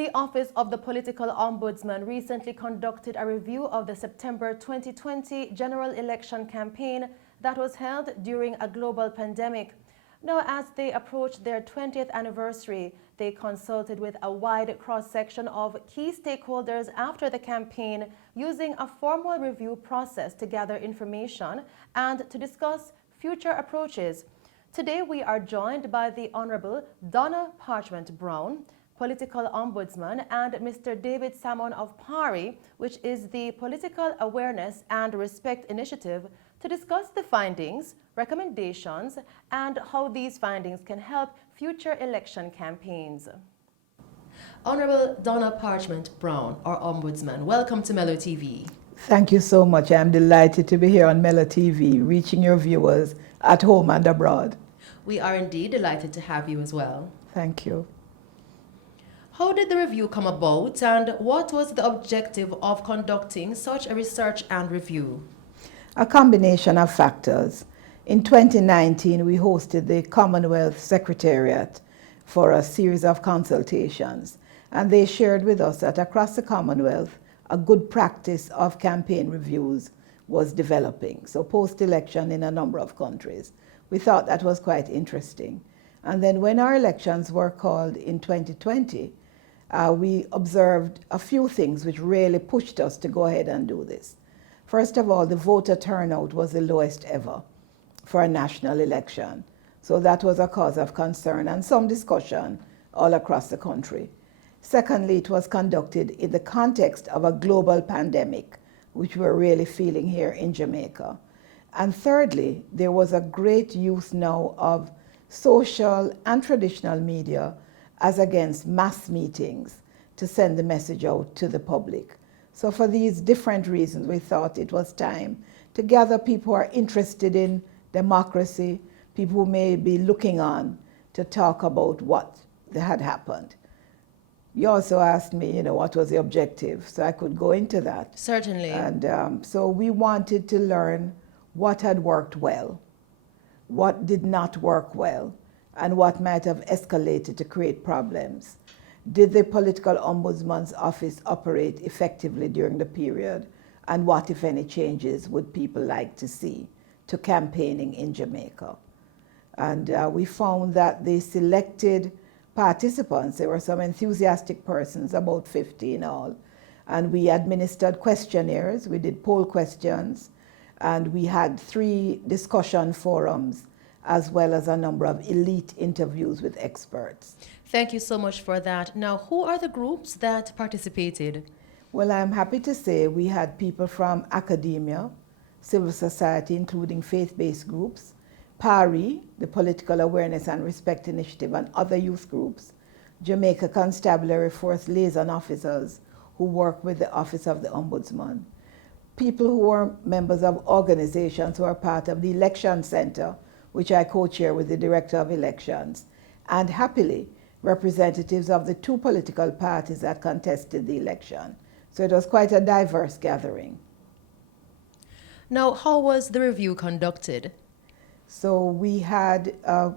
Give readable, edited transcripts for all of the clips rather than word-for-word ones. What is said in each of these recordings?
The Office of the Political Ombudsman recently conducted a review of the September 2020 general election campaign that was held during a global pandemic. Now, as they approached their 20th anniversary, they consulted with a wide cross-section of key stakeholders after the campaign, using a formal review process to gather information and to discuss future approaches. Today, we are joined by the Honorable Donna Parchment Brown, Political Ombudsman, and Mr. David Salmon of PARI, which is the Political Awareness and Respect Initiative, to discuss the findings, recommendations, and how these findings can help future election campaigns. Honorable Donna Parchment Brown, our Ombudsman, welcome to Mello TV. Thank you so much. I'm delighted to be here on Mello TV, reaching your viewers at home and abroad. We are indeed delighted to have you as well. Thank you. How did the review come about, and what was the objective of conducting such a research and review? A combination of factors. In 2019, we hosted the Commonwealth Secretariat for a series of consultations, and they shared with us that across the Commonwealth, a good practice of campaign reviews was developing. So post-election in a number of countries. We thought that was quite interesting. And then when our elections were called in 2020, we observed a few things which really pushed us to go ahead and do this. First of all, the voter turnout was the lowest ever for a national election. So that was a cause of concern and some discussion all across the country. Secondly, it was conducted in the context of a global pandemic, which we're really feeling here in Jamaica. And thirdly, there was a great use now of social and traditional media as against mass meetings to send the message out to the public. So for these different reasons, we thought it was time to gather people who are interested in democracy, people who may be looking on to talk about what had happened. You also asked me, what was the objective, so I could go into that. Certainly. And so we wanted to learn what had worked well, what did not work well, and what might have escalated to create problems. Did the Political Ombudsman's office operate effectively during the period? And what, if any, changes would people like to see to campaigning in Jamaica? And we found that the selected participants, there were some enthusiastic persons, about 50 in all, and we administered questionnaires, we did poll questions, and we had 3 discussion forums, as well as a number of elite interviews with experts. Thank you so much for that. Now, who are the groups that participated? Well, I'm happy to say we had people from academia, civil society, including faith-based groups, PARI, the Political Awareness and Respect Initiative, and other youth groups, Jamaica Constabulary Force liaison officers who work with the Office of the Ombudsman, people who were members of organizations who are part of the Election Center, which I co-chair with the Director of Elections, and happily, representatives of the 2 political parties that contested the election. So it was quite a diverse gathering. Now, how was the review conducted? So we had a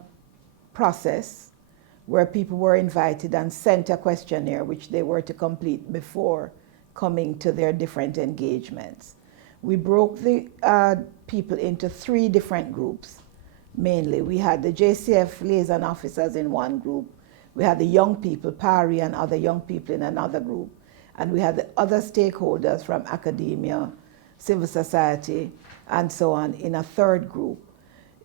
process where people were invited and sent a questionnaire which they were to complete before coming to their different engagements. We broke the people into 3 different groups. Mainly, we had the JCF liaison officers in one group, we had the young people, PARI and other young people in another group, and we had the other stakeholders from academia, civil society, and so on in a 3rd group.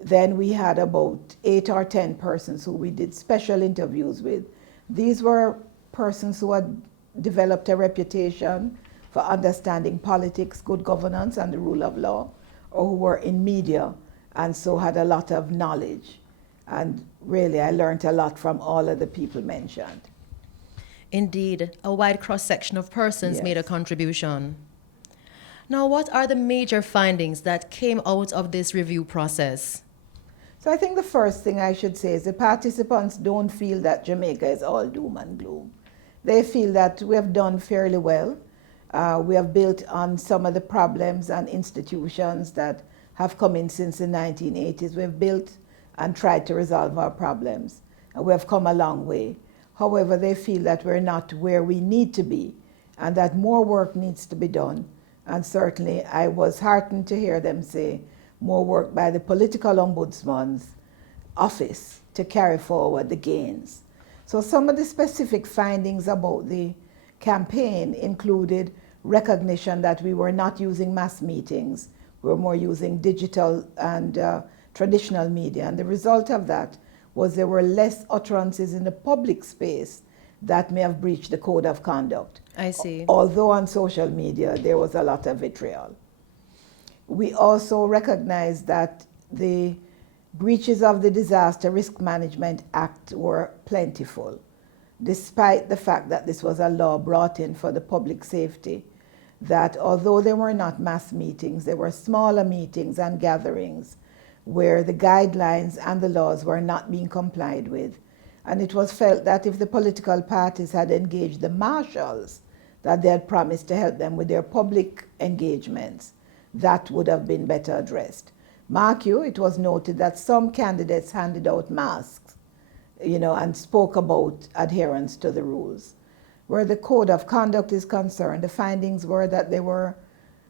Then we had about 8 or 10 persons who we did special interviews with. These were persons who had developed a reputation for understanding politics, good governance, and the rule of law, or who were in media and so had a lot of knowledge. And really, I learned a lot from all of the people mentioned. Indeed, a wide cross-section of persons Yes. made a contribution. Now, what are the major findings that came out of this review process? So I think the first thing I should say is the participants don't feel that Jamaica is all doom and gloom. They feel that we have done fairly well. We have built on some of the problems and institutions that have come in since the 1980s. We've built and tried to resolve our problems, and we have come a long way. However, they feel that we're not where we need to be and that more work needs to be done. And certainly I was heartened to hear them say more work by the political ombudsman's office to carry forward the gains. So some of the specific findings about the campaign included recognition that we were not using mass meetings, we were more using digital and traditional media. And the result of that was there were less utterances in the public space that may have breached the code of conduct. I see. Although on social media there was a lot of vitriol. We also recognized that the breaches of the Disaster Risk Management Act were plentiful, despite the fact that this was a law brought in for the public safety, that although there were not mass meetings, there were smaller meetings and gatherings where the guidelines and the laws were not being complied with. And it was felt that if the political parties had engaged the marshals that they had promised to help them with their public engagements, that would have been better addressed. Mark you, it was noted that some candidates handed out masks, and spoke about adherence to the rules. Where the code of conduct is concerned, the findings were that there were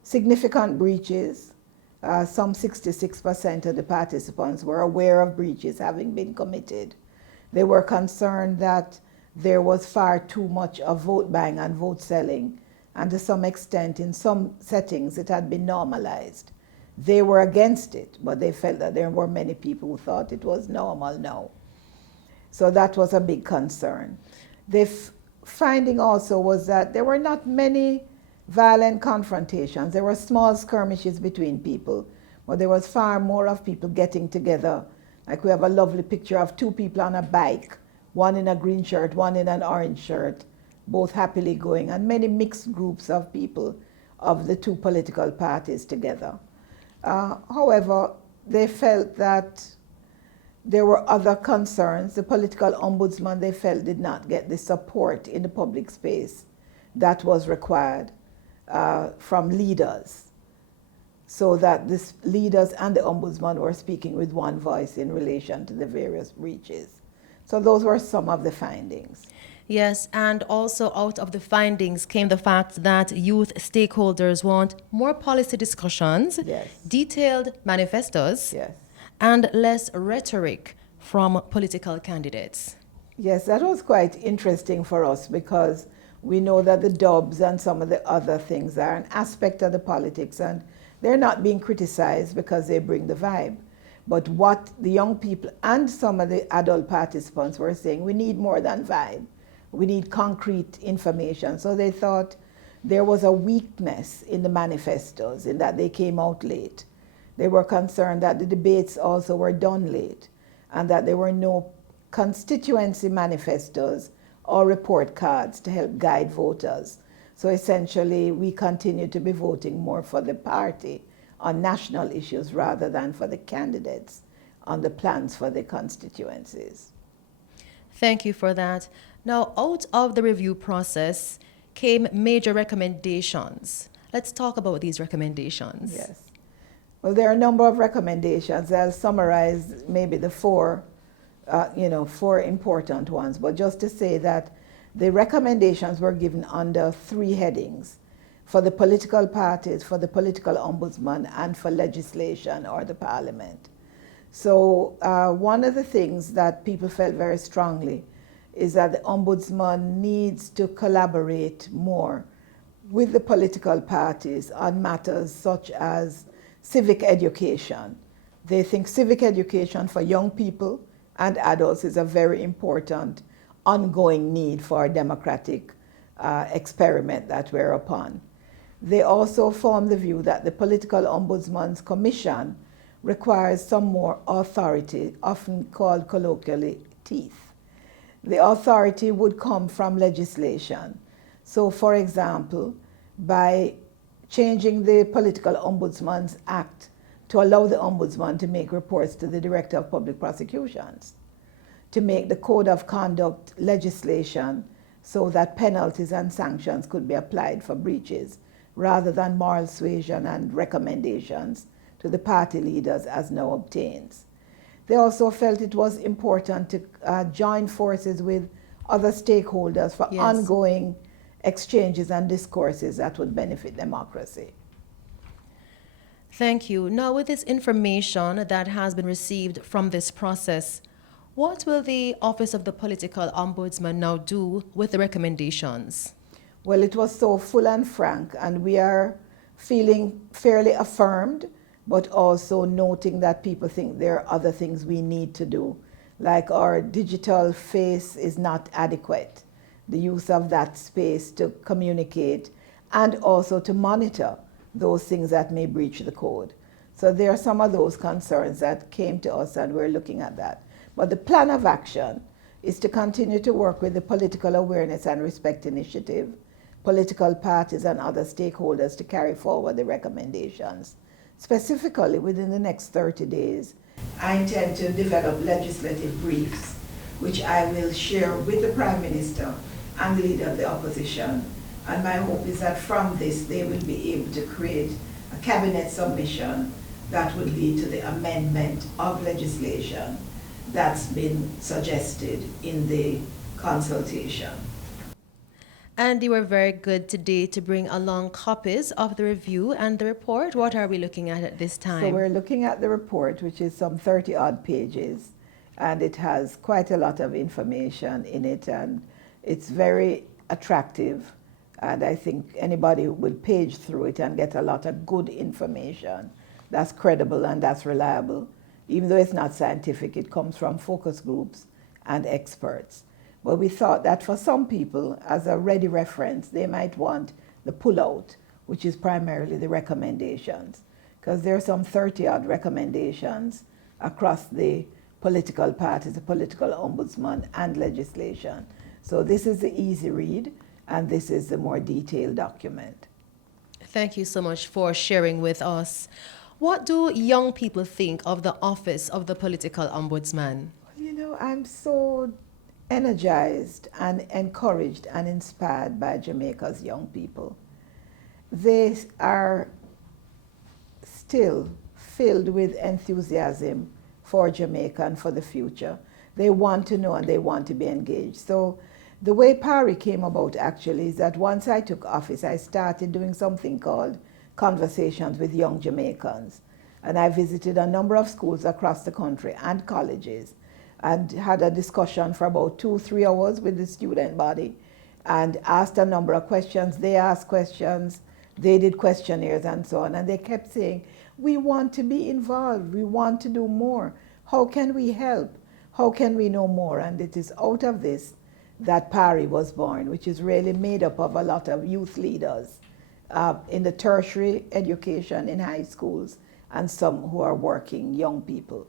significant breaches. Some 66% of the participants were aware of breaches having been committed. They were concerned that there was far too much of vote buying and vote selling, and to some extent, in some settings, it had been normalized. They were against it, but they felt that there were many people who thought it was normal now. So that was a big concern. The finding also was that there were not many violent confrontations. There were small skirmishes between people, but there was far more of people getting together. Like we have a lovely picture of two people on a bike, one in a green shirt, one in an orange shirt, both happily going, and many mixed groups of people of the two political parties together. However, they felt that there were other concerns. The political ombudsman, they felt, did not get the support in the public space that was required from leaders, so that the leaders and the ombudsman were speaking with one voice in relation to the various breaches. So those were some of the findings. Yes, and also out of the findings came the fact that youth stakeholders want more policy discussions, Yes. detailed manifestos, Yes. and less rhetoric from political candidates. Yes, that was quite interesting for us because we know that the dubs and some of the other things are an aspect of the politics, and they're not being criticized because they bring the vibe. But what the young people and some of the adult participants were saying, we need more than vibe. We need concrete information. So they thought there was a weakness in the manifestos in that they came out late. They were concerned that the debates also were done late and that there were no constituency manifestos or report cards to help guide voters. So essentially, we continue to be voting more for the party on national issues rather than for the candidates on the plans for the constituencies. Thank you for that. Now, out of the review process came major recommendations. Let's talk about these recommendations. Yes. Well, there are a number of recommendations. I'll summarize maybe the four important ones. But just to say that the recommendations were given under three headings: for the political parties, for the political ombudsman, and for legislation or the parliament. So one of the things that people felt very strongly is that the ombudsman needs to collaborate more with the political parties on matters such as civic education. They think civic education for young people and adults is a very important ongoing need for a democratic experiment that we're upon. They also form the view that the political ombudsman's commission requires some more authority, often called colloquially teeth. The authority would come from legislation. So, for example, by changing the Political Ombudsman's Act to allow the Ombudsman to make reports to the Director of Public Prosecutions, to make the Code of Conduct legislation so that penalties and sanctions could be applied for breaches rather than moral suasion and recommendations to the party leaders as now obtains. They also felt it was important to join forces with other stakeholders for Yes. ongoing exchanges and discourses that would benefit democracy. Thank you. Now, with this information that has been received from this process, what will the Office of the Political Ombudsman now do with the recommendations? Well, it was so full and frank, and we are feeling fairly affirmed, but also noting that people think there are other things we need to do, like our digital face is not adequate, the use of that space to communicate and also to monitor those things that may breach the code. So there are some of those concerns that came to us, and we're looking at that. But the plan of action is to continue to work with the Political Awareness and Respect Initiative, political parties and other stakeholders to carry forward the recommendations. Specifically, within the next 30 days, I intend to develop legislative briefs, which I will share with the Prime Minister and the Leader of the Opposition. And my hope is that from this, they will be able to create a cabinet submission that would lead to the amendment of legislation that's been suggested in the consultation. And you were very good today to bring along copies of the review and the report. What are we looking at this time? So we're looking at the report, which is some 30-odd pages, and it has quite a lot of information in it, and it's very attractive. And I think anybody would page through it and get a lot of good information that's credible and that's reliable. Even though it's not scientific, it comes from focus groups and experts. But we thought that for some people, as a ready reference, they might want the pullout, which is primarily the recommendations, because there are some 30-odd recommendations across the political parties, the political ombudsman, and legislation. So this is the easy read, and this is the more detailed document. Thank you so much for sharing with us. What do young people think of the Office of the Political Ombudsman? You know, I'm so energized and encouraged and inspired by Jamaica's young people. They are still filled with enthusiasm for Jamaica and for the future. They want to know and they want to be engaged. So the way PARI came about actually is that once I took office, I started doing something called Conversations with Young Jamaicans. And I visited a number of schools across the country and colleges, and had a discussion for about 2-3 hours with the student body and asked a number of questions. They asked questions, they did questionnaires and so on, and they kept saying, we want to be involved, we want to do more. How can we help? How can we know more? And it is out of this that PARI was born, which is really made up of a lot of youth leaders in the tertiary education in high schools and some who are working young people.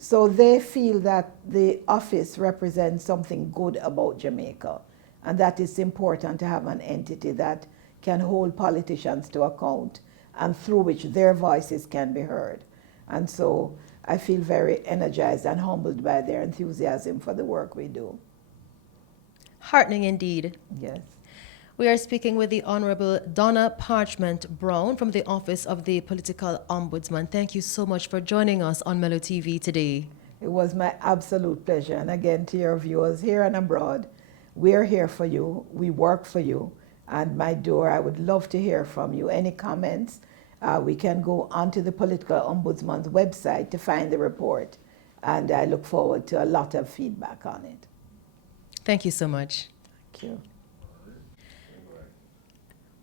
So they feel that the office represents something good about Jamaica, and that it's important to have an entity that can hold politicians to account and through which their voices can be heard. And so I feel very energized and humbled by their enthusiasm for the work we do. Heartening indeed. Yes. We are speaking with the Honorable Donna Parchment Brown from the Office of the Political Ombudsman. Thank you so much for joining us on Mello TV today. It was my absolute pleasure. And again, to your viewers here and abroad, we're here for you. We work for you. And my door, I would love to hear from you. Any comments? We can go onto the Political Ombudsman's website to find the report. And I look forward to a lot of feedback on it. Thank you so much. Thank you.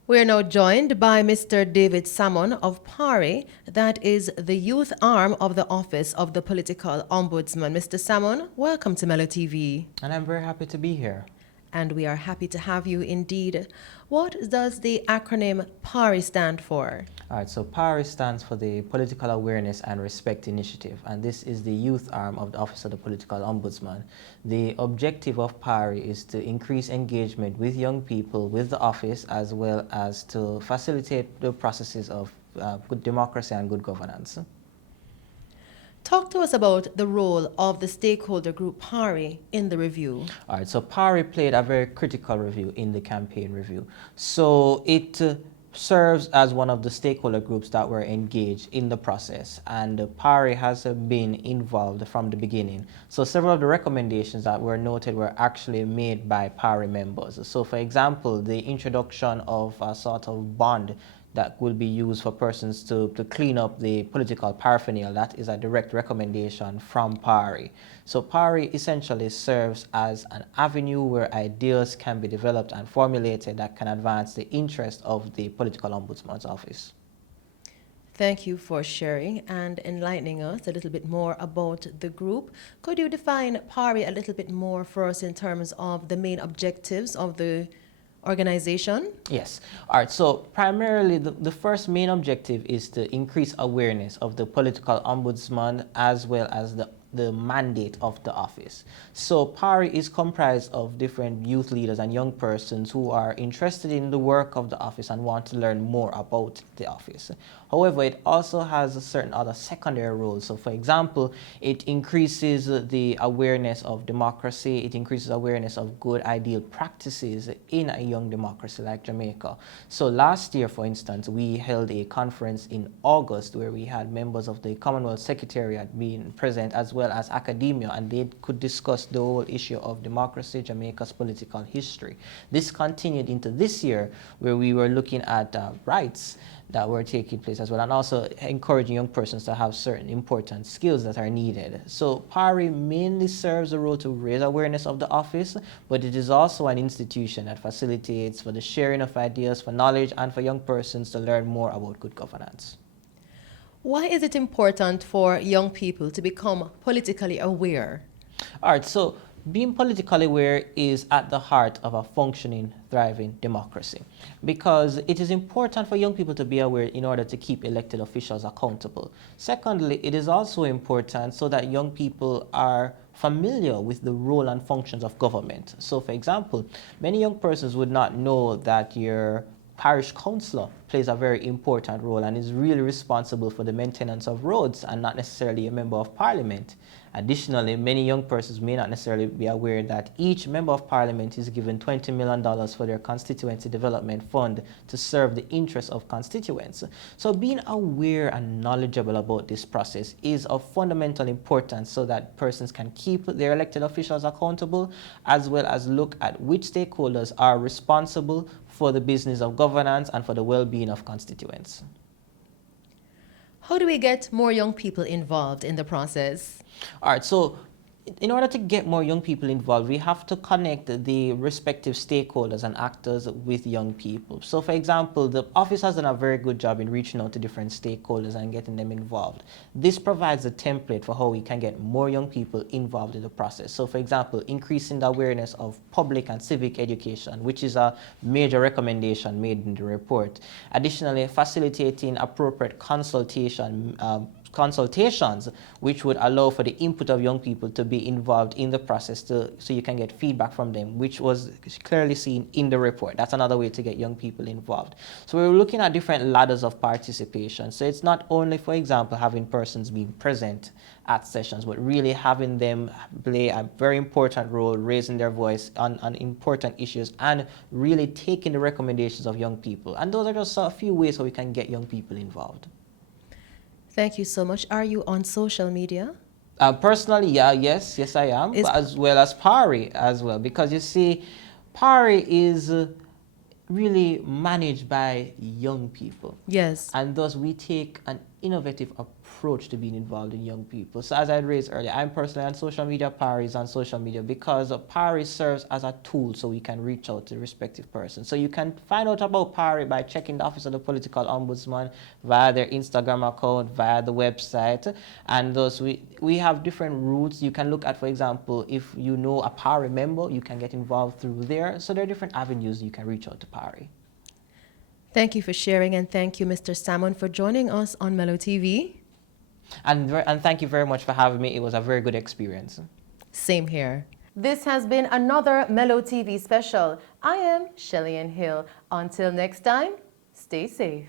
We are now joined by Mr. David Salmon of PARI, that is the youth arm of the Office of the Political Ombudsman. Mr. Salmon, welcome to Mello TV. And I'm very happy to be here. And we are happy to have you indeed. What does the acronym PARI stand for? All right, so PARI stands for the Political Awareness and Respect Initiative, and this is the youth arm of the Office of the Political Ombudsman. The objective of PARI is to increase engagement with young people with the office, as well as to facilitate the processes of good democracy and good governance. Talk to us about the role of the stakeholder group PARI in the review. All right, so PARI played a very critical review in the campaign review. So it serves as one of the stakeholder groups that were engaged in the process, and PARI has been involved from the beginning. So several of the recommendations that were noted were actually made by PARI members. So for example, the introduction of a sort of bond that will be used for persons to clean up the political paraphernalia. That is a direct recommendation from PARI. So PARI essentially serves as an avenue where ideas can be developed and formulated that can advance the interest of the political ombudsman's office. Thank you for sharing and enlightening us a little bit more about the group. Could you define PARI a little bit more for us in terms of the main objectives of the organization? Yes. All right. So primarily, the first main objective is to increase awareness of the political ombudsman as well as the mandate of the office. So PARI is comprised of different youth leaders and young persons who are interested in the work of the office and want to learn more about the office. However, it also has a certain other secondary roles. So for example, it increases the awareness of democracy, it increases awareness of good ideal practices in a young democracy like Jamaica. So last year, for instance, we held a conference in August where we had members of the Commonwealth Secretariat being present as well as academia, and they could discuss the whole issue of democracy, Jamaica's political history. This continued into this year where we were looking at rights that were taking place as well, and also encouraging young persons to have certain important skills that are needed. So PARI mainly serves a role to raise awareness of the office, but it is also an institution that facilitates for the sharing of ideas, for knowledge, and for young persons to learn more about good governance. Why is it important for young people to become politically aware? All right, so being politically aware is at the heart of a functioning, thriving democracy, because it is important for young people to be aware in order to keep elected officials accountable. Secondly, it is also important so that young people are familiar with the role and functions of government. So for example, many young persons would not know that your parish councillor plays a very important role and is really responsible for the maintenance of roads and not necessarily a member of parliament. Additionally, many young persons may not necessarily be aware that each member of parliament is given $20 million for their constituency development fund to serve the interests of constituents. So being aware and knowledgeable about this process is of fundamental importance so that persons can keep their elected officials accountable, as well as look at which stakeholders are responsible for the business of governance and for the well-being of constituents. How do we get more young people involved in the process? All right, so in order to get more young people involved, we have to connect the respective stakeholders and actors with young people. So for example, the office has done a very good job in reaching out to different stakeholders and getting them involved. This provides a template for how we can get more young people involved in the process. So for example, increasing the awareness of public and civic education, which is a major recommendation made in the report. Additionally, facilitating appropriate consultations, which would allow for the input of young people to be involved in the process so you can get feedback from them, which was clearly seen in the report. That's another way to get young people involved. So we're looking at different ladders of participation. So it's not only, for example, having persons being present at sessions, but really having them play a very important role, raising their voice on important issues and really taking the recommendations of young people. And those are just a few ways how we can get young people involved. Thank you so much. Are you on social media? Personally, yes, I am, as well as PARI as well, because you see, PARI is really managed by young people. Yes. And thus we take an innovative approach to being involved in young people. So as I raised earlier, I'm personally on social media, PARI is on social media, because PARI serves as a tool so we can reach out to the respective persons. So you can find out about PARI by checking the Office of the Political Ombudsman via their Instagram account, via the website. And thus we have different routes you can look at. For example, if you know a PARI member, you can get involved through there. So there are different avenues you can reach out to PARI. Thank you for sharing, and thank you, Mr. Salmon, for joining us on Mello TV. And thank you very much for having me. It was a very good experience. Same here. This has been another Mello TV special. I am Shelley Hill. Until next time, stay safe.